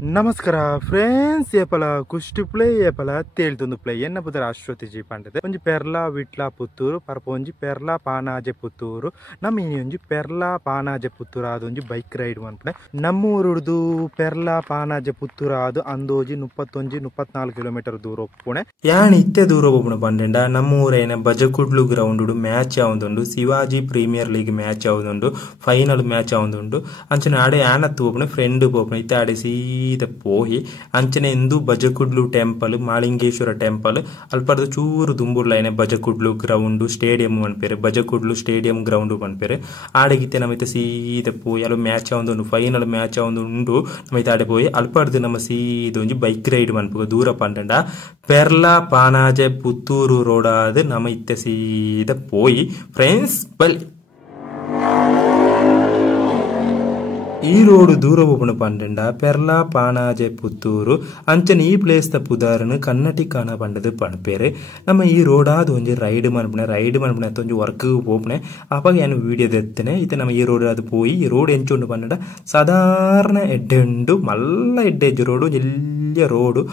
ನಮಸ್ಕಾರ ಫ್ರೆಂಡ್ಸ್ ಏಪಲ ಕುಷ್ಟಿ ಪ್ಲೇ ಏಪಲ ತೇಳ್ತೊಂದು ಪ್ಲೇ ಎನ್ನ ಪುದರ ಅಶ್ವತಿ ಜಿ ಪಂಡದೆ ಒಂಜಿ ಪೆರ್ಲಾ ವಿಟ್ಲ ಪುತ್ತೂರು ಪರಪ ಒಂಜಿ ಪೆರ್ಲಾ ಪಾನಾಜೆ ಪುತ್ತೂರು ನಮ್ಮ ಇನಿ ಒಂಜಿ ಪೆರ್ಲಾ ಪಾನಾಜೆ ಪುತ್ತೂರು ಆದು ಒಂಜಿ ಬೈಕ್ ರೈಡ್ ಮನ್ಪುನೆ ನಮ್ಮೂರುಡ್ದು ಪೆರ್ಲಾ ಪಾನಾಜೆ ಪುತ್ತೂರು ಆದು ಅಂದೋಜಿ 31-34 ಕಿಲೋಮೀಟರ್ ದೂರ ಒಪ್ಪುಣೆ ಯಾನ್ ಇತ್ತೆ ದೂರ ಒಪ್ಪುಣ ಪಂಡೆಂಡ ನಮ್ಮೂರೇನ ಬಜಕುಡ್ಲು ಗ್ರೌಂಡ್ ಮ್ಯಾಚ್ ಆವೊಂದುಂಡು ಶಿವಾಜಿ ಪ್ರೀಮಿಯರ್ ಲೀಗ್ ಮ್ಯಾಚ್ ಆವೊಂದುಂಡು ಫೈನಲ್ ಮ್ಯಾಚ್ ಆವೊಂದುಂಡು ಅಂಚನೆ ಆಡೆ ಆನತ್ತು ಒಪ್ಪುನೆ ಫ್ರೆಂಡ್ ಪೋಪುನೆ ಇತ್ತೆ ಆಡೆ ಪೋಯಿ ಅಂಚನೆ ಇಂದು ಬಜಕುಡ್ಲು ಟೆಂಪಲ್ ಮಾಳಿಂಗೇಶ್ವರ ಟೆಂಪಲ್ ಅಲ್ಪರ್ದು ಚೂರು ದುಂಬುರ್ಲೈನೆ ಬಜಕುಡ್ಲು ಗ್ರೌಂಡ್ ಸ್ಟೇಡಿಯಂ ಅನ್ಪೇರೆ ಬಜಕುಡ್ಲು ಸ್ಟೇಡಿಯಂ ಗ್ರೌಂಡ್ ಅನ್ಪೇರೆ ಆಡಗಿತ್ತೆ ನಮೈತೆ ಸೀದೆ ಪೋಯಿ ಅಲ್ಲ ಮ್ಯಾಚ್ ಆವೊಂದು ಫೈನಲ್ ಮ್ಯಾಚ್ ಆವೊಂದು ಉಂಡು ನಮೈತೆ ಆಡೆ ಪೋಯಿ ಅಲ್ಪರ್ದು ನಮ್ಮ ಸೀದೆ ಒಂಜಿ ಬೈಕ್ ರೈಡ್ ಮನ್ಪುಗ ದೂರ ಪಂಡಂಡ ಪೆರ್ಲಾ ಪಾನಾಜೆ ಪುತ್ತೂರು ರೋಡ್ ಆದ್ ನಮೈತೆ ಸೀದೆ ಪೋಯಿ ಫ್ರೆಂಡ್ಸ್ ಬಲ್ಲಿ ಈ ರೋಡ್ ದೂರ ಹೋಗೋಣ ಪಂಡೆಂಡ ಪೆರ್ಲಾ ಪಾನಾಜೆ ಪುತ್ತೂರು ಅಂಚನೆ ಈ ಪ್ಲೇಸ್ ದ ಪುದಾರನು ಕನ್ನಟಿ ಕಾಣ ಪಂಡದು ಪಣಪೇರೆ ನಮ್ಮ ಈ ರೋಡ್ ಆದ ಒಂಜಿ ರೈಡ್ ಮನ್ಪುಣೆ ಅಂತ ಒಂಜಿ ವರ್ಕ್ ಹೋಗ್ನೆ ಅವಾಗ ಏನು ವಿಡಿಯೋ ತೆತ್ತನೆ ಇತ್ತೆ ನಮ್ಮ ಈ ರೋಡ್ ಅದು ಪೋಯಿ ಈ ರೋಡ್ ಎಂಚುಂಡು ಪಂಡ ಸಾಧಾರಣ ಎಡ್ಡೆಂಡು ಮಲ್ಲ ಎಡ್ಡೆಜ್ಜು ರೋಡು ಎಲ್ಲಿಯ road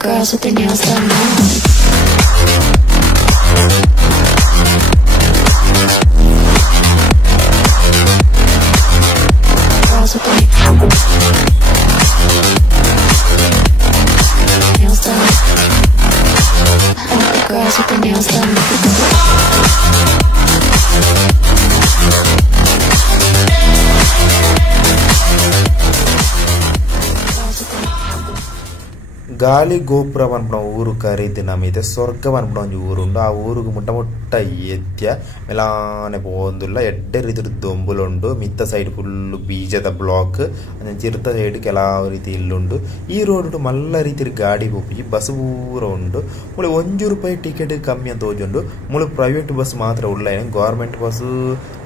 girls with their nails done now. Girls with their nails done. I like the girls with their nails done. ಗಾಲಿ ಗೋಪುರ ಅನ್ಪಣ ಊರು ಕರೀದಿ ನಮಿದೆ ಸ್ವರ್ಗ ಅನ್ಪಣ ಒಂಜಿ ಊರುಂಡು ಆ ಊರುಗು ಮುಟ್ಟ ಮುಟ್ಟ ಎತ್ಯ ಮೆಲಾನೆ ಪೋಂದುಲ್ಲ ಎಡ್ಡೆ ರೀತಿಯ ದೊಂಬುಲುಂಡು ಮಿತ್ತ ಸೈಡ್ ಫುಲ್ ಬೀಜದ ಬ್ಲಾಕ್ ಚಿರ್ತ ಸೈಡ್ ಕೆಲವು ರೀತಿ ಇಲ್ಲುಂಡು ಈ ರೋಡ್ ಮಲ್ಲ ರೀತಿಯ ಗಾಡಿ ಹೋಗಿ ಬಸ್ ಪೂರ ಉಂಡು ಮುಳೆ ₹1 ಟಿಕೆಟ್ ಕಮ್ಮಿ ಅಂತ ತೋಜುಂಡು ಮುಳು ಪ್ರೈವೇಟ್ ಬಸ್ ಮಾತ್ರ ಉಳ್ಳ ಗೌರ್ಮೆಂಟ್ ಬಸ್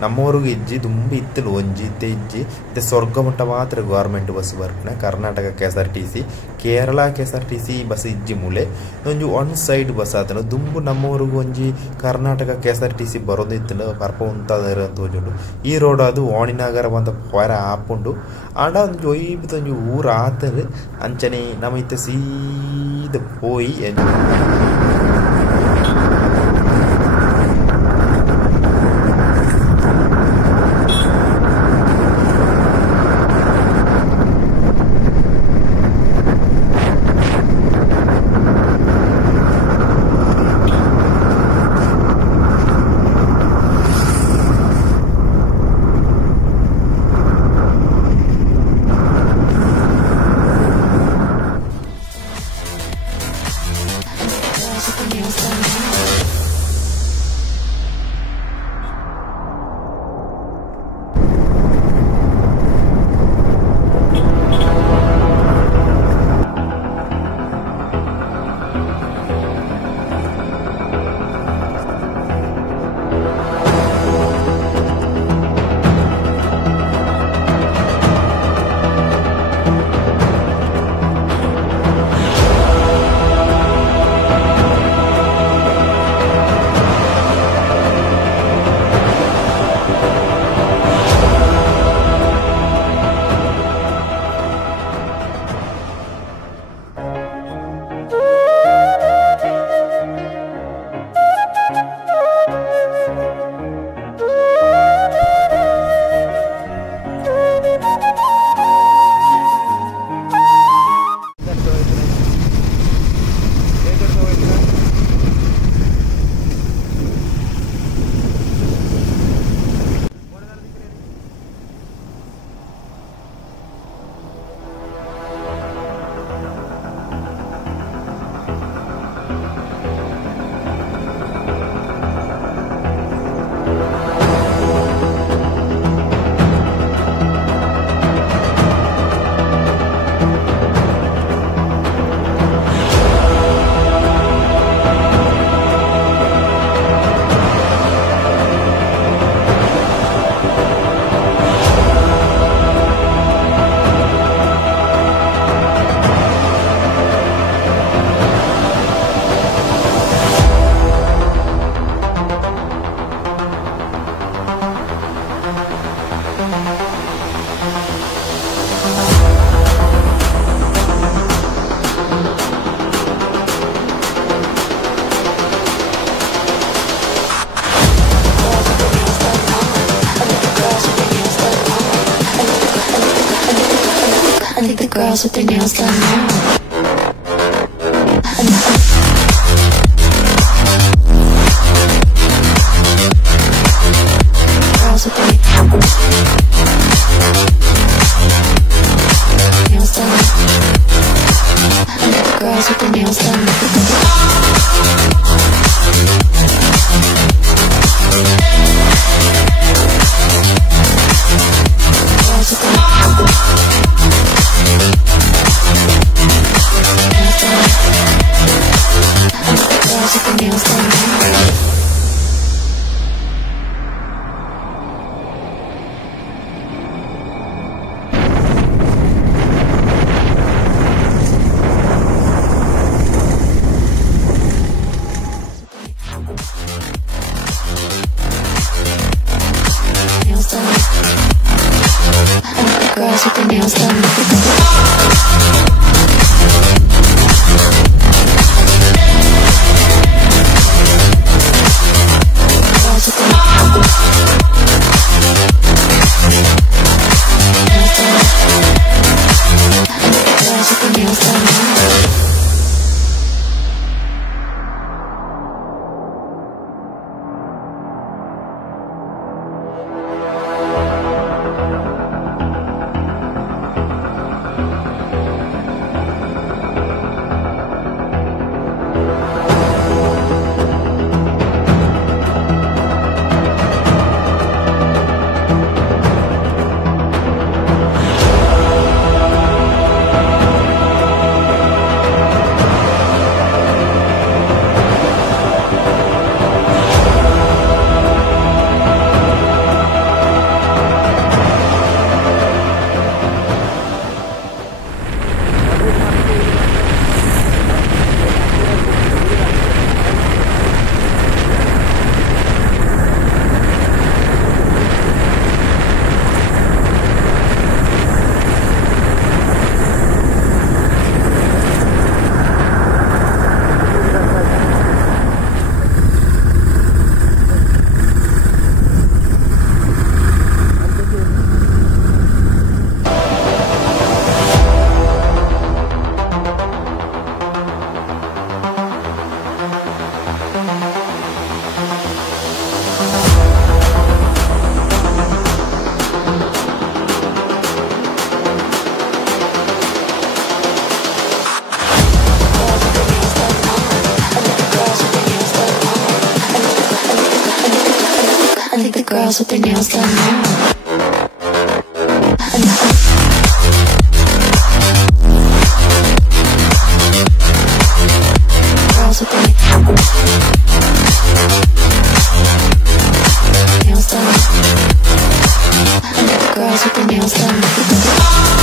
ನಮ್ಮೂರಿಗೆ ಇಜ್ಜಿ ದುಂಬಿ ಇತ್ತಲು ಒಂಜಿ ಇತ್ತೆ ಇಜ್ಜಿ ಇತ್ತೆ ಸ್ವರ್ಗ ಮುಟ್ಟ ಮಾತ್ರ ಗೌರ್ಮೆಂಟ್ ಬಸ್ ಬರ್ಪುನೆ Karnataka KSRTC Kerala KSRTC bus ಇಜ್ಜಿ ಮೂಲೆ ಒಂಜಿ ಒನ್ ಸೈಡ್ ಬಸ್ ಆತನು ದುಂಬು ನಮ್ಮೂರಿಗೆ ಒಂಜಿ ಕರ್ನಾಟಕ KSRTC ಬರೋದು ಇತ್ತನು ಪರ್ಪ ಉಂತಾದರ ತೋಜುಂಡು ಈ ರೋಡ್ ಅದು ವಾಣಿನಗರ ಬಂದ ಹೊರ ಆಪುಂಡು ಆಂಡ ಒಂಜಿ ಒಯ್ಬಿತ ಒಂಜಿ ಊರು ಆತರು ಅಂಚನೆ ನಮ್ಮ ಇತ್ತೆ ಸೀದ ಪೋಯಿ girls with their nails done now. Girls with their nails done. I like the girls with their nails done. girls with their nails done now. Girls with their nails done. Girls with their nails done.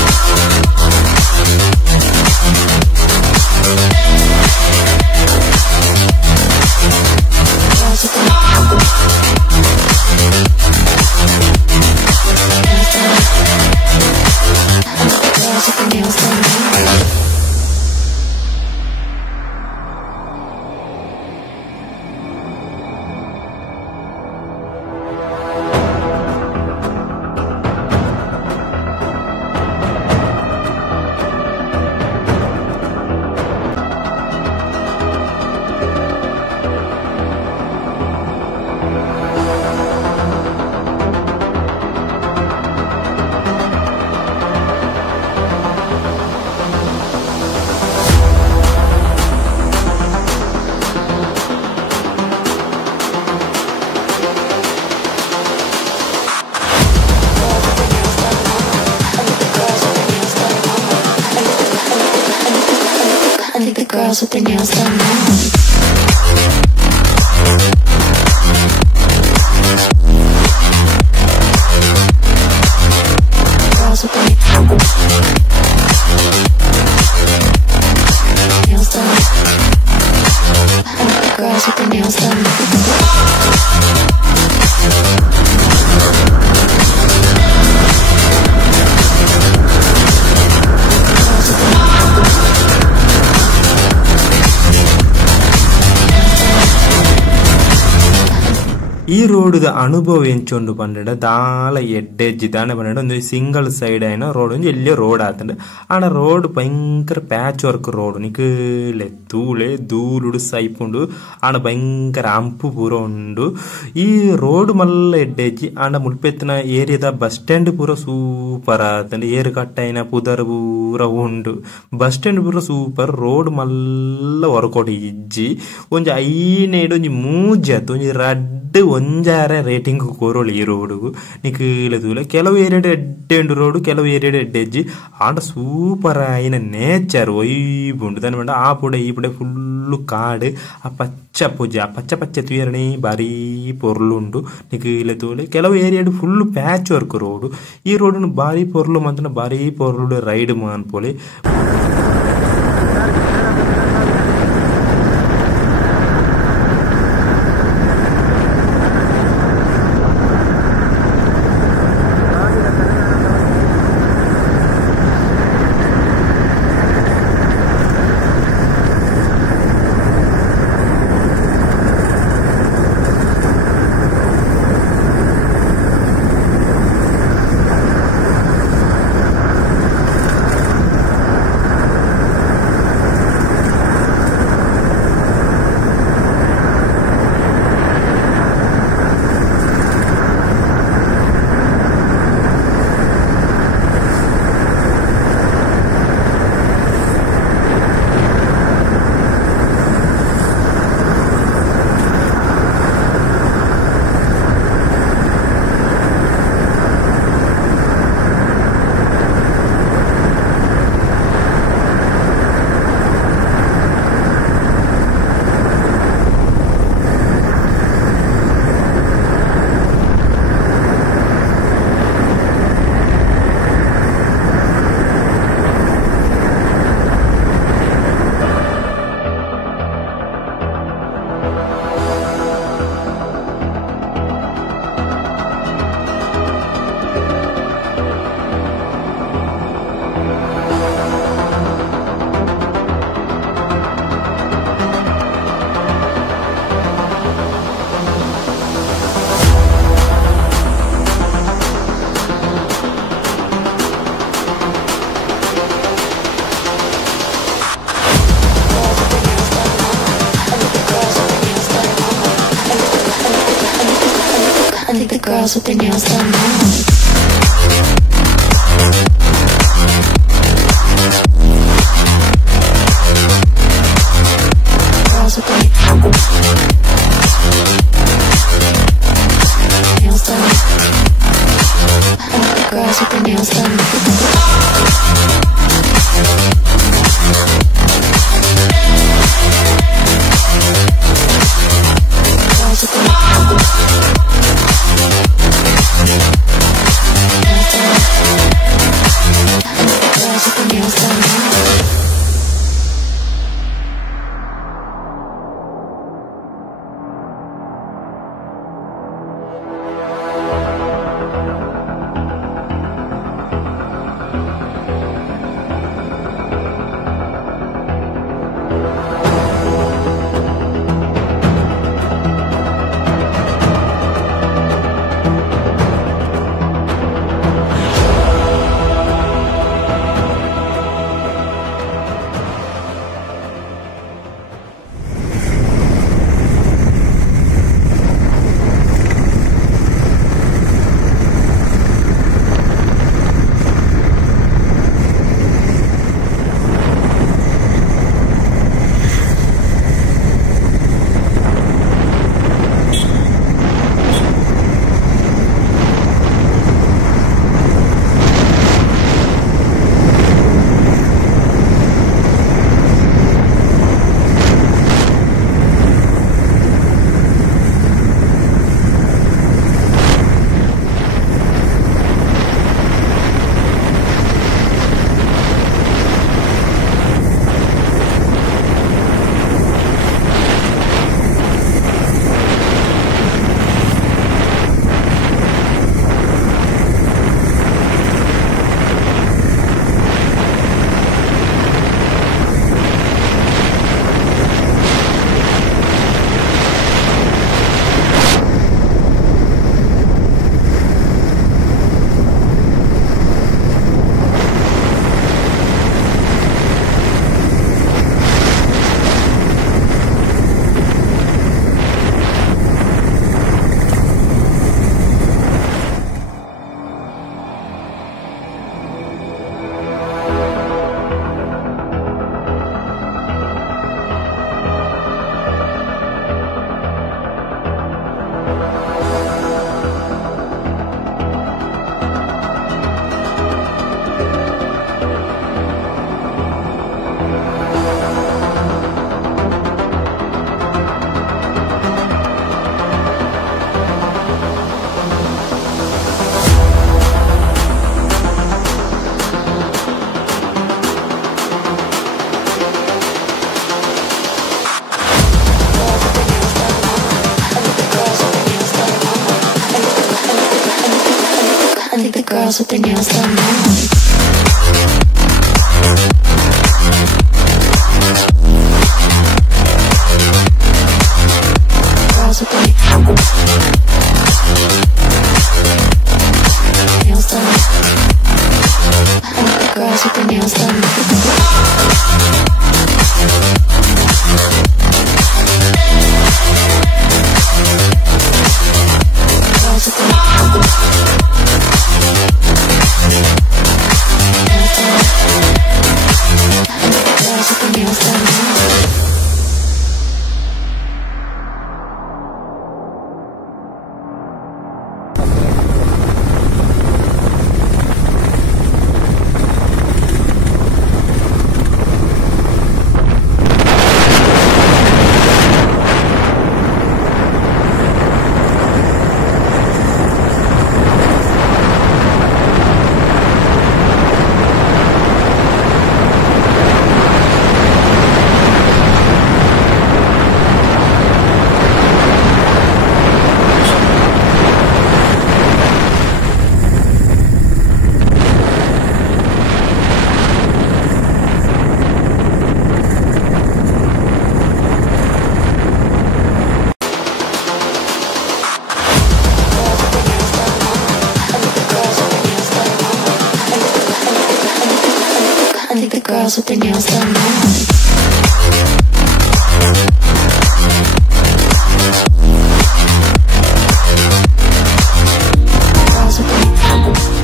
Girls with their nails done now. Girls with their nails done. Girls with their nails done. ಈ road ಅನುಭವ ಎಂಚೊಂಡು ಪಂಡ ದಾಲ ಎಡ್ಡೆಜ್ಜಿ ದಾನೆ ಪಂಡ ಒಂದು single side అయిన road ಒಂಜಿ ಎಲ್ಲಿ ರೋಡ್ ಆತಂಡ ಆನ ರೋಡ್ ಭಯಂಕರ ಪ್ಯಾಚ್ ವರ್ಕ್ ರೋಡ್ ನಿಕಲೆ ತೂಳೆ ದೂಲುಡು ಸೈಪುಂಡು ಆನ ಭಯಂಕರ ಅಂಪು ಪೂರ ಉಂಡು ಈ ರೋಡ್ ಮಲ್ಲ ಎಡ್ಡೆಜ್ಜಿ ಆಂಡ ಮುಲ್ಪೆತ್ತಿನ ಏರಿಯಾದ ಬಸ್ ಸ್ಟ್ಯಾಂಡ್ ಪೂರ ಸೂಪರ್ ಆತಂಡ ಏರು ಕಟ್ಟೈನ ಪುದರ್ ಪೂರ ಉಂಡು ಬಸ್ ಸ್ಟ್ಯಾಂಡ್ ಪೂರ ಸೂಪರ್ ರೋಡ್ ಮಲ್ಲ ವರ್ಕೌಟ್ ಇಜ್ಜಿ ಒಂಜಿ ಐನೇಡು ಒಂಜಿ ಮೂಜತ್ತು ಒಂಜಿ ರಡ್ಡ್ ಒಂಜಾರೆ ರೇಟಿಂಗ್ ಕೋರೋಳು ಈ ರೋಡ್ಗು ನಿಖಿಲದೂಲ ಕೆಲವು ಏರಿಯಾಡ್ ಎಡ್ಡೆ ಉಂಡು ರೋಡ್ ಕೆಲವು ಏರಿಯಾಡ್ ಎಡ್ಡೆಜ್ಜಿ ಆಂಡ ಸೂಪರ್ ಆಯಿನ ನೇಚರ್ ಒಯ್ಬುಂಡು దాని ಬಂಡ ಆ ಪುಡೆ ಈ ಪುಡೆ ಫುಲ್ಲು ಕಾಡು ಆ ಪಚ್ಚ ಪೂಜೆ ಆ ಪಚ್ಚ ಪಚ್ಚ ತುಯರಣಿ ಬಾರಿ ಪೊರ್ಲುಂಡು ನಿಖಿಲದೂಲೆ ಕೆಲವು ಏರಿಯಾಡ್ ಫುಲ್ಲು ಪ್ಯಾಚ್ ವರ್ಕ್ ರೋಡ್ ಈ ರೋಡ್ ಬಾರಿ ಪೊರ್ಲು ಮಂತನ ಬಾರಿ ಪೊರ್ಲು ride ಮಾನ್ಪೊಲೆ girls with their nails done now. Girls with their nails done. girls with their nails done now. Girls with their nails done. I like the girls with their nails done. Girls with their nails done. I think the girls with their nails done now. Girls with their